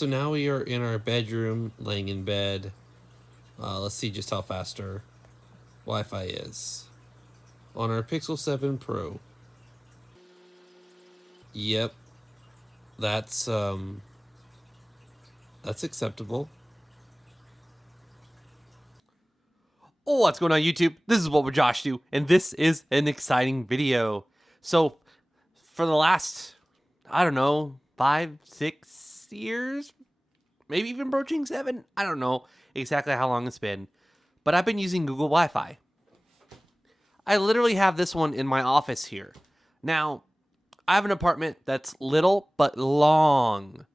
so now we are in our bedroom, laying in bed. Let's see just how fast our Wi-Fi is. On our Pixel 7 Pro. Yep. That's acceptable. Oh, what's going on YouTube? This is what would Josh do, and this is an exciting video. So, for the last, I don't know, 5-6 years, maybe even approaching 7, I don't know exactly how long it's been, but I've been using Google Wi-Fi. I literally have this one in my office here. Now, I have an apartment that's little but long.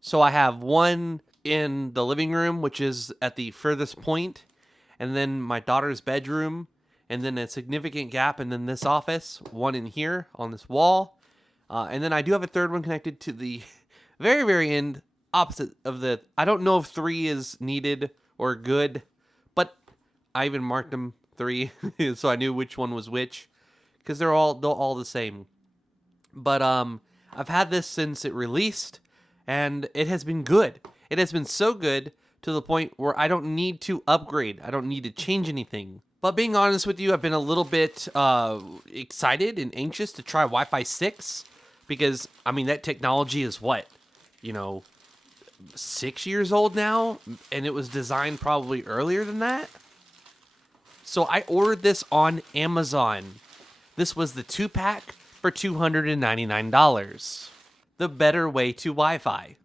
So I have one in the living room, which is at the furthest point, and then my daughter's bedroom, and then a significant gap, and then this office, one in here on this wall. And then I do have a third one connected to the very, very end, opposite of the... I don't know if 3 is needed or good, but I even marked them 3, so I knew which one was which, because they're all the same. But I've had this since it released, and it has been good. It has been so good to the point where I don't need to upgrade. I don't need to change anything. But being honest with you, I've been a little bit excited and anxious to try Wi-Fi 6 because, I mean, that technology is what? 6 years old now? And it was designed probably earlier than that? So I ordered this on Amazon. This was the 2-pack for $299. The better way to Wi-Fi.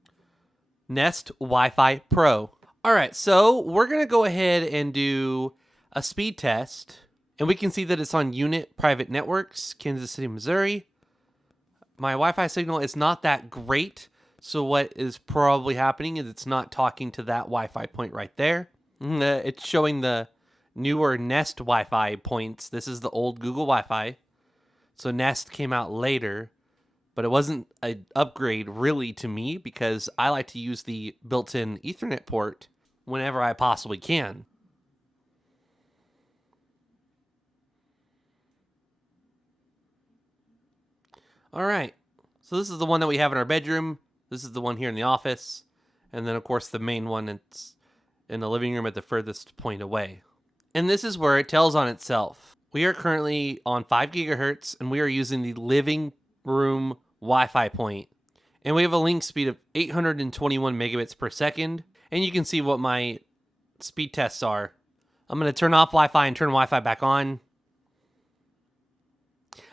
Nest Wi-Fi Pro. All right, so we're going to go ahead and do a speed test. And we can see that it's on Unit Private Networks, Kansas City, Missouri. My Wi-Fi signal is not that great. So what is probably happening is it's not talking to that Wi-Fi point right there. It's showing the newer Nest Wi-Fi points. This is the old Google Wi-Fi. So Nest came out later, but it wasn't an upgrade really to me because I like to use the built-in Ethernet port whenever I possibly can. All right, so this is the one that we have in our bedroom. This is the one here in the office. And then, of course, the main one that's in the living room at the furthest point away. And this is where it tells on itself. We are currently on 5 gigahertz, and we are using the living room Wi-Fi point. And we have a link speed of 821 megabits per second. And you can see what my speed tests are. I'm going to turn off Wi-Fi and turn Wi-Fi back on.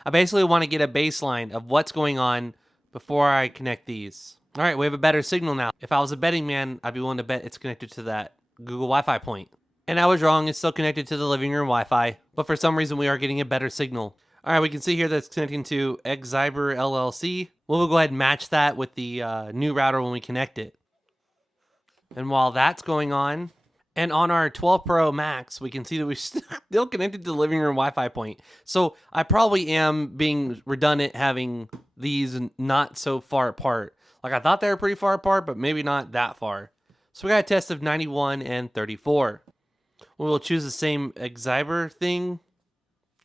I basically want to get a baseline of what's going on before I connect these. All right, we have a better signal now. If I was a betting man, I'd be willing to bet it's connected to that Google Wi-Fi point. And I was wrong, it's still connected to the living room Wi-Fi, but for some reason we are getting a better signal. All right, we can see here that it's connecting to Xzyber LLC. We'll go ahead and match that with the new router when we connect it. And while that's going on, and on our 12 Pro Max, we can see that we're still connected to the living room Wi-Fi point. So I probably am being redundant having these not so far apart. Like I thought they were pretty far apart, but maybe not that far. So we got a test of 91 and 34. We'll choose the same Xzyber thing.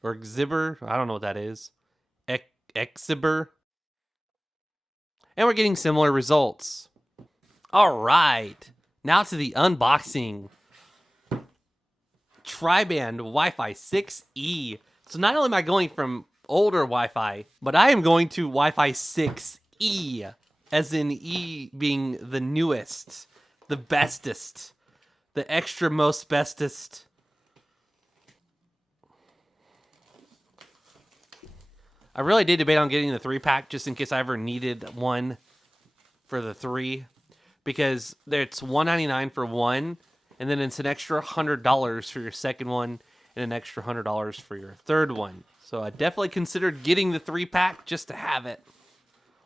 Or Xzyber. I don't know what that is. Xzyber. And we're getting similar results. All right. Now to the unboxing. Tri-band Wi-Fi 6E. So not only am I going from older Wi-Fi, but I am going to Wi-Fi 6E. As in E being the newest, the bestest, the extra most bestest. I really did debate on getting the 3-pack just in case I ever needed one for the 3. Because it's $199 for one, and then it's an extra $100 for your second one, and an extra $100 for your third one. So I definitely considered getting the 3-pack just to have it.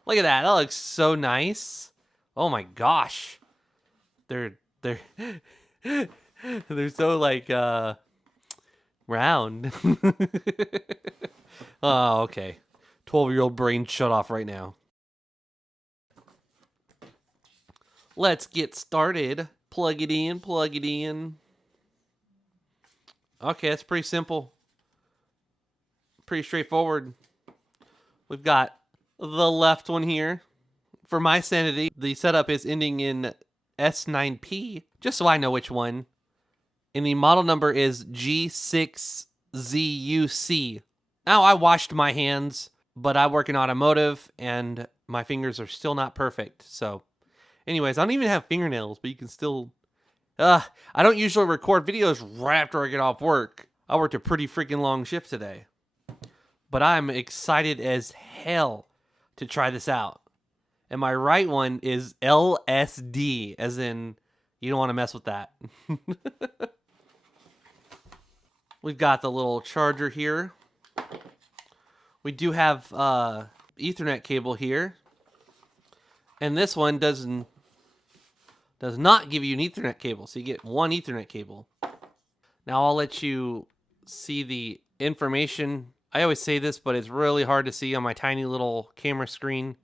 Look at that. That looks so nice. Oh my gosh. They're so like round. Oh, okay. 12-year-old brain shut off right now. Let's get started. Plug it in, plug it in. Okay, that's pretty simple. Pretty straightforward. We've got the left one here. For my sanity, the setup is ending in S9P, just so I know which one. And the model number is G6ZUC. Now, I washed my hands, but I work in automotive, and my fingers are still not perfect. So, anyways, I don't even have fingernails, but you can still... I don't usually record videos right after I get off work. I worked a pretty freaking long shift today. But I'm excited as hell to try this out. And my right one is LSD, as in, you don't want to mess with that. We've got the little charger here. We do have Ethernet cable here. And this one does not give you an Ethernet cable, so you get one Ethernet cable. Now I'll let you see the information. I always say this, but it's really hard to see on my tiny little camera screen.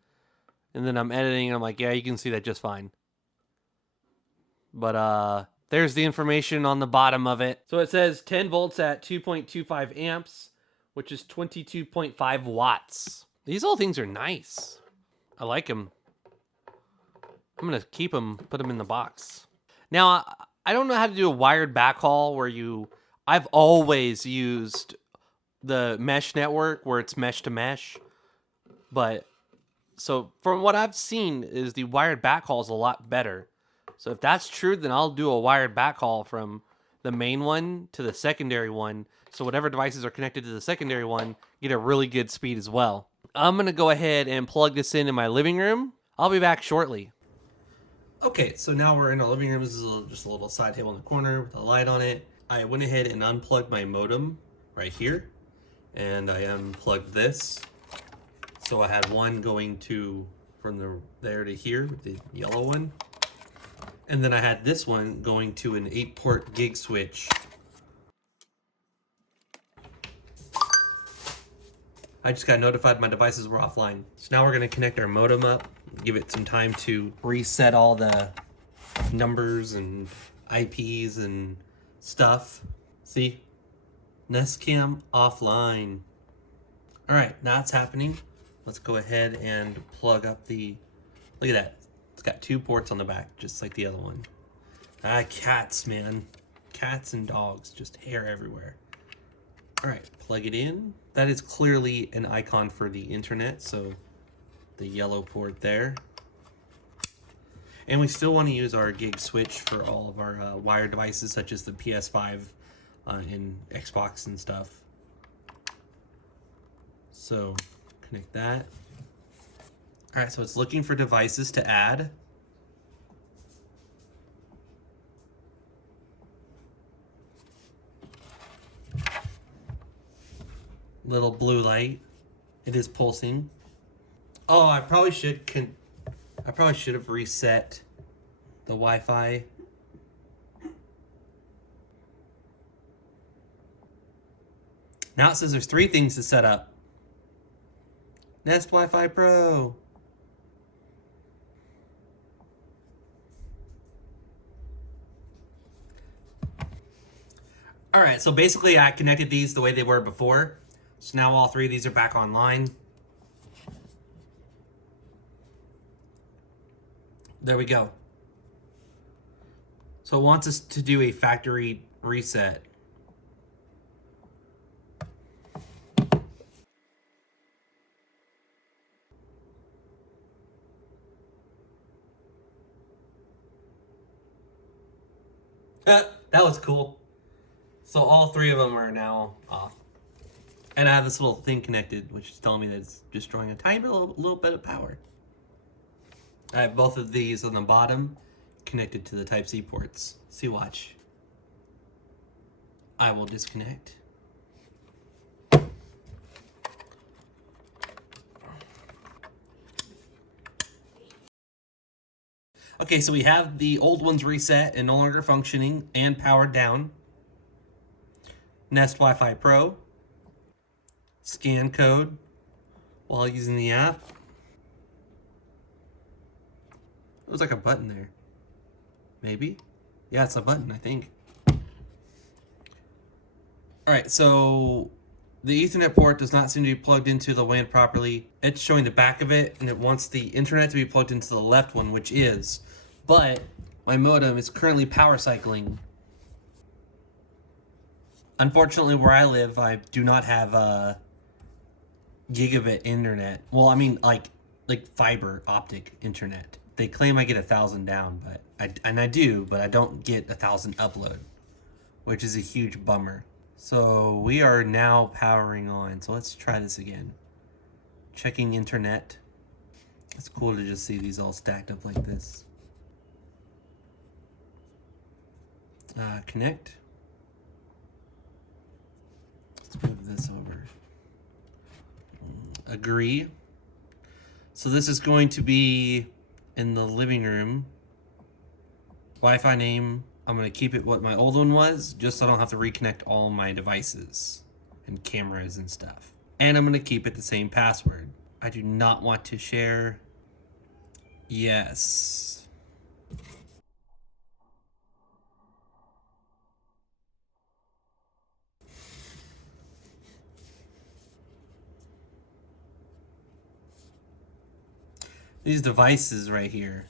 And then I'm editing, and I'm like, yeah, you can see that just fine. But there's the information on the bottom of it. So it says 10 volts at 2.25 amps, which is 22.5 watts. These old things are nice. I like them. I'm going to keep them, put them in the box. Now, I don't know how to do a wired backhaul where I've always used the mesh network where it's mesh to mesh. But, so from what I've seen is the wired backhaul is a lot better. So if that's true, then I'll do a wired backhaul from the main one to the secondary one. So whatever devices are connected to the secondary one get a really good speed as well. I'm going to go ahead and plug this in my living room. I'll be back shortly. Okay, so now we're in our living room. This is just a little side table in the corner with a light on it. I went ahead and unplugged my modem right here. And I unplugged this. So I had one going from there to here, the yellow one. And then I had this one going to an 8-port gig switch. I just got notified my devices were offline. So now we're gonna connect our modem up, give it some time to reset all the numbers and IPs and stuff. See? Nest Cam offline. All right, now it's happening. Let's go ahead and plug up look at that. It's got 2 ports on the back, just like the other one. Cats, man. Cats and dogs, just hair everywhere. All right, plug it in. That is clearly an icon for the internet, so the yellow port there. And we still want to use our gig switch for all of our wired devices, such as the PS5 and Xbox and stuff. So connect that. All right, so it's looking for devices to add. Little blue light. It is pulsing. Oh, I probably should have reset the Wi-Fi. Now it says there's 3 things to set up. Nest Wi-Fi Pro. All right, so basically I connected these the way they were before. So now all 3 of these are back online. There we go. So it wants us to do a factory reset. That was cool. So all 3 of them are now off. And I have this little thing connected, which is telling me that it's just drawing a tiny little bit of power. I have both of these on the bottom connected to the Type-C ports. See, watch. I will disconnect. Okay, so we have the old ones reset and no longer functioning and powered down. Nest Wi-Fi Pro. Scan code while using the app. It was like a button there. Maybe? Yeah, it's a button, I think. All right, so The Ethernet port does not seem to be plugged into the WAN properly. It's showing the back of it, and it wants the internet to be plugged into the left one, which is. But my modem is currently power cycling. Unfortunately, where I live, I do not have gigabit internet. Well, I mean, like fiber optic internet. They claim I get 1,000 down, but I do, but I don't get 1,000 upload, which is a huge bummer. So we are now powering on. So let's try this again. Checking internet. It's cool to just see these all stacked up like this. Connect. Let's move this over. Agree. So this is going to be in the living room. Wi-Fi name, I'm going to keep it what my old one was, just so I don't have to reconnect all my devices and cameras and stuff. And I'm going to keep it the same password. I do not want to share. Yes. These devices right here.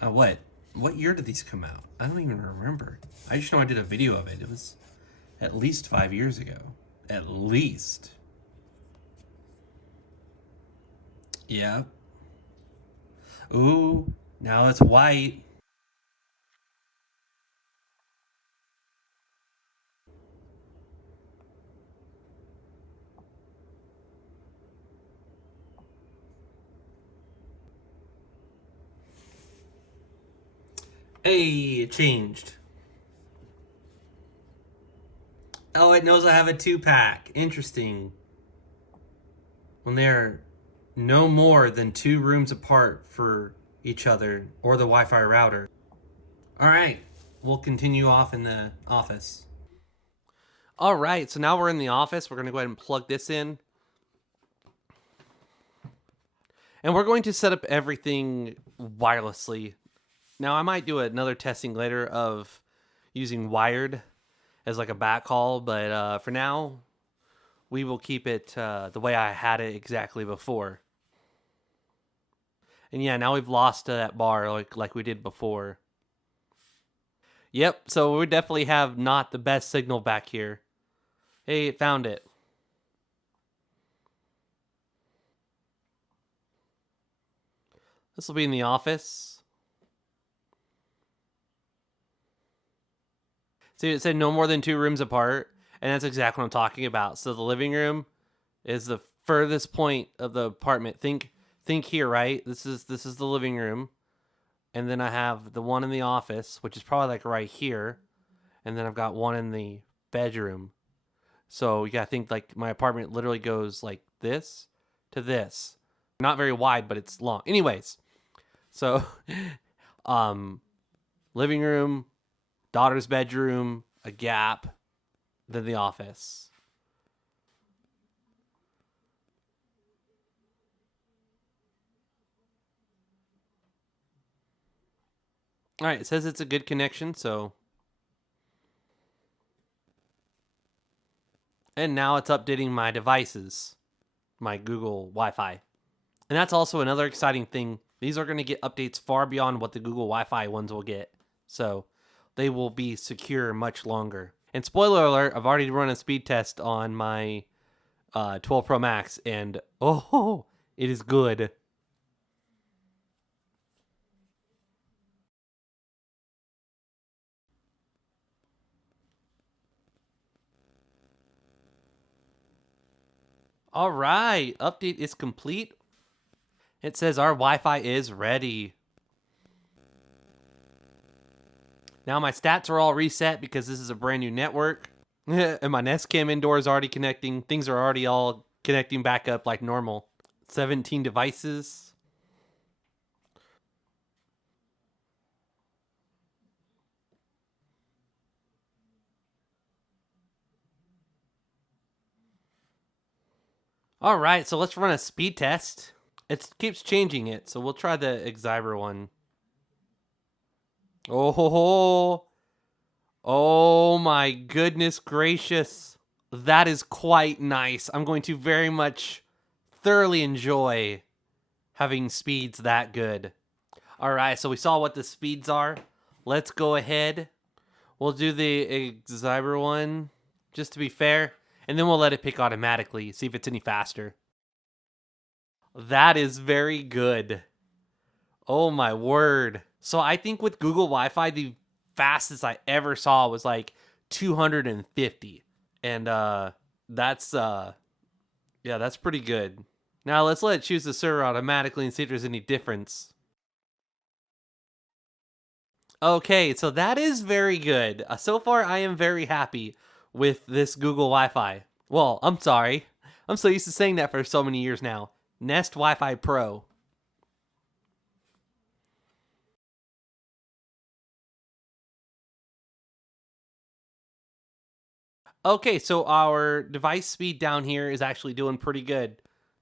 What year did these come out? I don't even remember. I just know I did a video of it. It was at least 5 years ago. At least. Yeah. Ooh, now it's white. Hey, it changed. Oh, it knows I have a 2-pack. Interesting. When they're no more than 2 rooms apart for each other or the Wi-Fi router. All right, we'll continue off in the office. All right, so now we're in the office. We're going to go ahead and plug this in. And we're going to set up everything wirelessly. Now, I might do another testing later of using wired as like a backhaul, but for now, we will keep it the way I had it exactly before. And yeah, now we've lost that bar like we did before. Yep, so we definitely have not the best signal back here. Hey, it found it. This will be in the office. See, it said no more than 2 rooms apart, and that's exactly what I'm talking about. So the living room is the furthest point of the apartment. Think here, right? This is the living room. And then I have the one in the office, which is probably like right here. And then I've got one in the bedroom. So you gotta think like my apartment literally goes like this to this. Not very wide, but it's long. Anyways, so living room, daughter's bedroom, a gap, then the office. All right, it says it's a good connection, so. And now it's updating my devices, my Google Wi-Fi. And that's also another exciting thing. These are going to get updates far beyond what the Google Wi-Fi ones will get. So they will be secure much longer. And spoiler alert, I've already run a speed test on my 12 Pro Max, and oh, it is good. All right, update is complete. It says our Wi-Fi is ready. Now my stats are all reset because this is a brand new network. And my Nest Cam indoor is already connecting. Things are already all connecting back up like normal. 17 devices. All right, so let's run a speed test. It keeps changing it, so we'll try the Exibor one. Oh ho ho! Oh my goodness gracious! That is quite nice. I'm going to very much thoroughly enjoy having speeds that good. All right, so we saw what the speeds are. Let's go ahead. We'll do the Exciber one, just to be fair, and then we'll let it pick automatically, see if it's any faster. That is very good. Oh my word. So I think with Google Wi-Fi, the fastest I ever saw was like 250. And that's yeah, that's pretty good. Now let's let it choose the server automatically and see if there's any difference. Okay, so that is very good. So far, I am very happy with this Google Wi-Fi. Well, I'm sorry. I'm so used to saying that for so many years now. Nest Wi-Fi Pro. Okay, so our device speed down here is actually doing pretty good.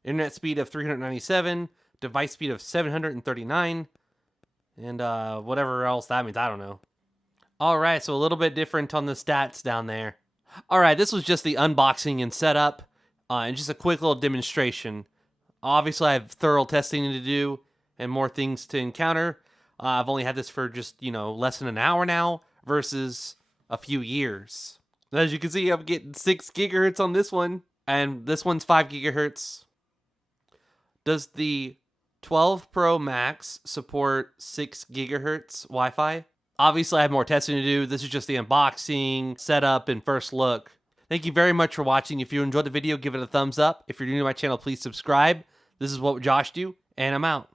Internet speed of 397, device speed of 739, and whatever else that means, I don't know. All right, so a little bit different on the stats down there. All right, this was just the unboxing and setup, and just a quick little demonstration. Obviously, I have thorough testing to do and more things to encounter. I've only had this for just, less than an hour now versus a few years. As you can see, I'm getting 6 gigahertz on this one, and this one's 5 gigahertz. Does the 12 Pro Max support 6 gigahertz Wi-Fi? Obviously, I have more testing to do. This is just the unboxing, setup, and first look. Thank you very much for watching. If you enjoyed the video, give it a thumbs up. If you're new to my channel, please subscribe. This is What Would Josh Do, and I'm out.